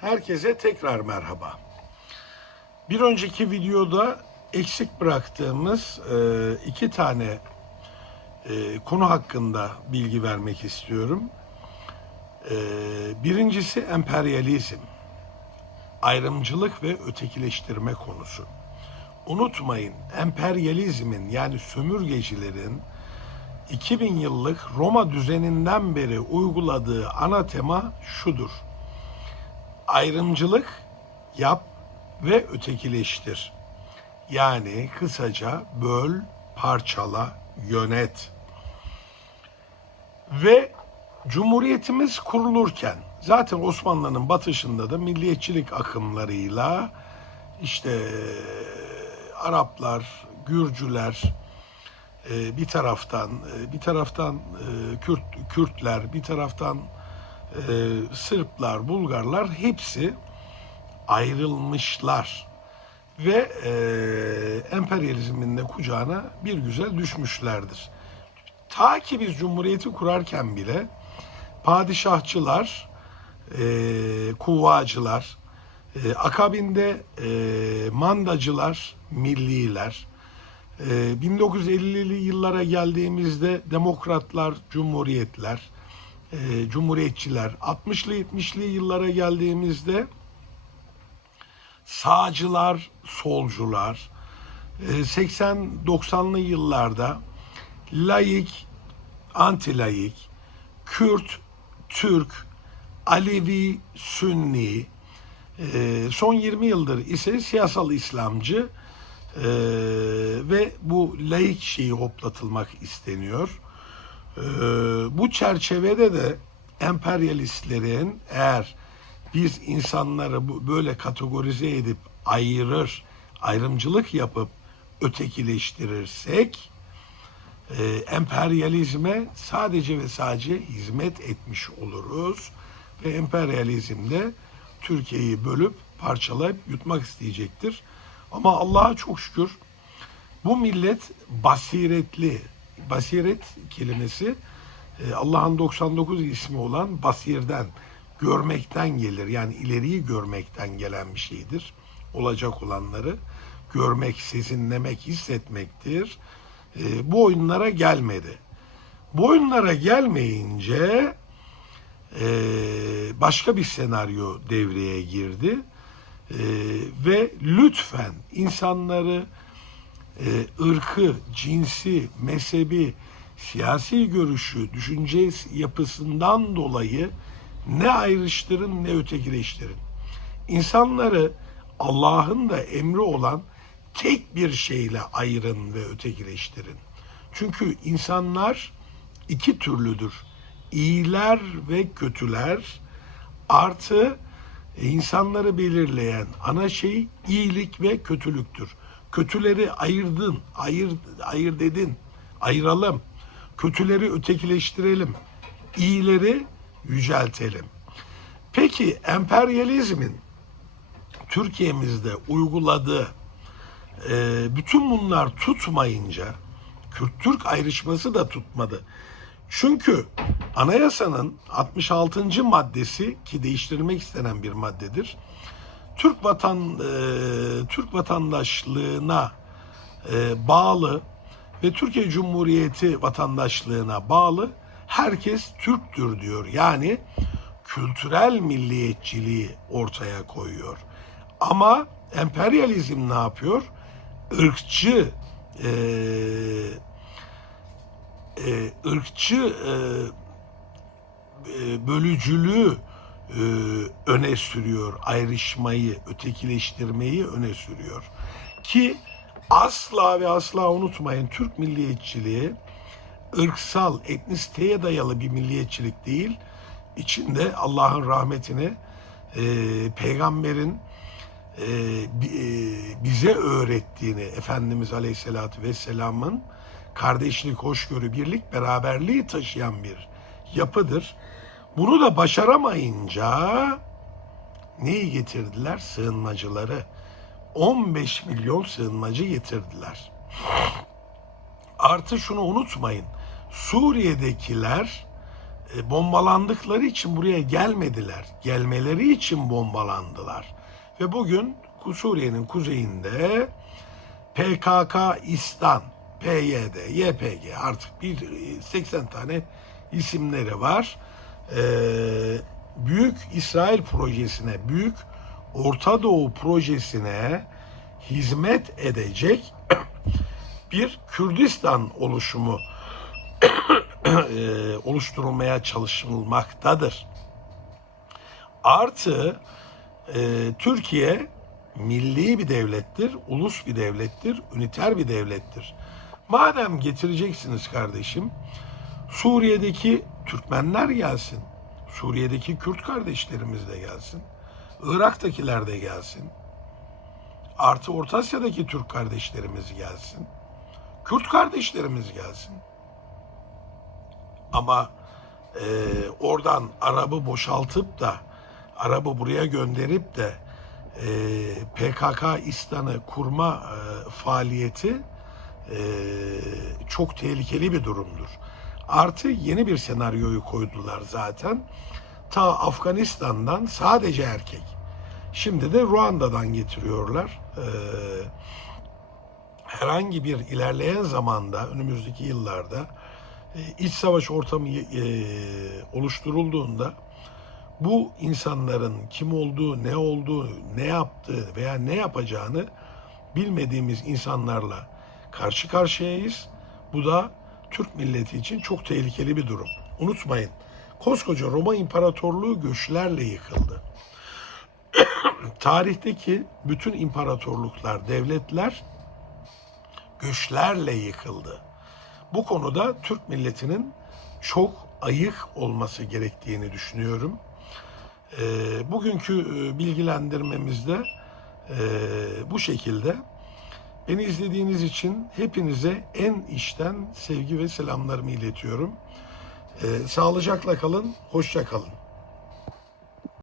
Herkese tekrar merhaba. Bir önceki videoda eksik bıraktığımız e, iki tane e, konu hakkında bilgi vermek istiyorum. E, birincisi emperyalizm, ayrımcılık ve ötekileştirme konusu. Unutmayın emperyalizmin yani sömürgecilerin 2000 yıllık Roma düzeninden beri uyguladığı ana tema şudur ayrımcılık yap ve ötekileştir. Yani kısaca böl, parçala, yönet. Ve Cumhuriyetimiz kurulurken zaten Osmanlı'nın batışında da milliyetçilik akımlarıyla işte Araplar, Gürcüler e, bir taraftan e, bir taraftan e, Kürt Kürtler, bir taraftan e, Sırplar, Bulgarlar hepsi ayrılmışlar ve e, emperyalizmin de kucağına bir güzel düşmüşlerdir. Ta ki biz Cumhuriyeti kurarken bile padişahçılar, e, kuvvacılar, e, akabinde e, mandacılar, milliler, e, 1950'li yıllara geldiğimizde demokratlar, cumhuriyetler, e, cumhuriyetçiler 60'lı 70'li yıllara geldiğimizde sağcılar, solcular e, 80-90'lı yıllarda laik, anti-laik, Kürt, Türk, Alevi, Sünni e, son 20 yıldır ise siyasal İslamcı e, ve bu laik şeyi hoplatılmak isteniyor. Ee, bu çerçevede de emperyalistlerin eğer biz insanları böyle kategorize edip ayırır, ayrımcılık yapıp ötekileştirirsek e, emperyalizme sadece ve sadece hizmet etmiş oluruz ve emperyalizm de Türkiye'yi bölüp parçalayıp yutmak isteyecektir. Ama Allah'a çok şükür bu millet basiretli, basiret kelimesi e, Allah'ın 99 ismi olan basirden, görmekten gelir. Yani ileriyi görmekten gelen bir şeydir. Olacak olanları görmek, sezinlemek, hissetmektir. E, bu oyunlara gelmedi. Bu oyunlara gelmeyince e, başka bir senaryo devreye girdi. Ve lütfen insanları ırkı, cinsi, mezhebi, siyasi görüşü, düşünce yapısından dolayı ne ayrıştırın ne ötekileştirin. İnsanları Allah'ın da emri olan tek bir şeyle ayırın ve ötekileştirin. Çünkü insanlar iki türlüdür. İyiler ve kötüler artı insanları belirleyen ana şey iyilik ve kötülüktür. Kötüleri ayırdın, ayır, ayır dedin, ayıralım. Kötüleri ötekileştirelim, iyileri yüceltelim. Peki emperyalizmin Türkiye'mizde uyguladığı e, bütün bunlar tutmayınca Kürt-Türk ayrışması da tutmadı. Çünkü anayasanın 66. maddesi ki değiştirilmek istenen bir maddedir. Türk vatan e, Türk vatandaşlığına e, bağlı ve Türkiye Cumhuriyeti vatandaşlığına bağlı herkes Türktür diyor. Yani kültürel milliyetçiliği ortaya koyuyor. Ama emperyalizm ne yapıyor? Irkçı e, e, ırkçı e, e, bölücülüğü öne sürüyor. Ayrışmayı, ötekileştirmeyi öne sürüyor. Ki asla ve asla unutmayın Türk milliyetçiliği ırksal, etnisiteye dayalı bir milliyetçilik değil. İçinde Allah'ın rahmetini, e, peygamberin e, e, bize öğrettiğini, Efendimiz Aleyhisselatü Vesselam'ın kardeşlik, hoşgörü, birlik, beraberliği taşıyan bir yapıdır. Bunu da başaramayınca neyi getirdiler? Sığınmacıları. 15 milyon sığınmacı getirdiler. Artı şunu unutmayın. Suriye'dekiler e, bombalandıkları için buraya gelmediler. Gelmeleri için bombalandılar. Ve bugün Suriye'nin kuzeyinde PKK İstan, PYD, YPG artık bir e, 80 tane isimleri var. Ee, büyük İsrail projesine, büyük Orta Doğu projesine hizmet edecek bir Kürdistan oluşumu e, oluşturulmaya çalışılmaktadır. Artı e, Türkiye milli bir devlettir, ulus bir devlettir, üniter bir devlettir. Madem getireceksiniz kardeşim, Suriye'deki Türkmenler gelsin, Suriye'deki Kürt kardeşlerimiz de gelsin, Irak'takiler de gelsin, artı Orta Asya'daki Türk kardeşlerimiz gelsin, Kürt kardeşlerimiz gelsin. Ama e, oradan Arap'ı boşaltıp da Arap'ı buraya gönderip de e, PKK İSTAN'ı kurma e, faaliyeti e, çok tehlikeli bir durumdur. Artı yeni bir senaryoyu koydular zaten. Ta Afganistan'dan sadece erkek. Şimdi de Ruanda'dan getiriyorlar. E, herhangi bir ilerleyen zamanda önümüzdeki yıllarda e, iç savaş ortamı e, oluşturulduğunda bu insanların kim olduğu, ne olduğu, ne yaptığı veya ne yapacağını bilmediğimiz insanlarla karşı karşıyayız. Bu da Türk milleti için çok tehlikeli bir durum. Unutmayın, koskoca Roma İmparatorluğu göçlerle yıkıldı. Tarihteki bütün imparatorluklar, devletler göçlerle yıkıldı. Bu konuda Türk milletinin çok ayık olması gerektiğini düşünüyorum. E, bugünkü bilgilendirmemizde e, bu şekilde. Beni izlediğiniz için hepinize en içten sevgi ve selamlarımı iletiyorum. E, sağlıcakla kalın, hoşça kalın.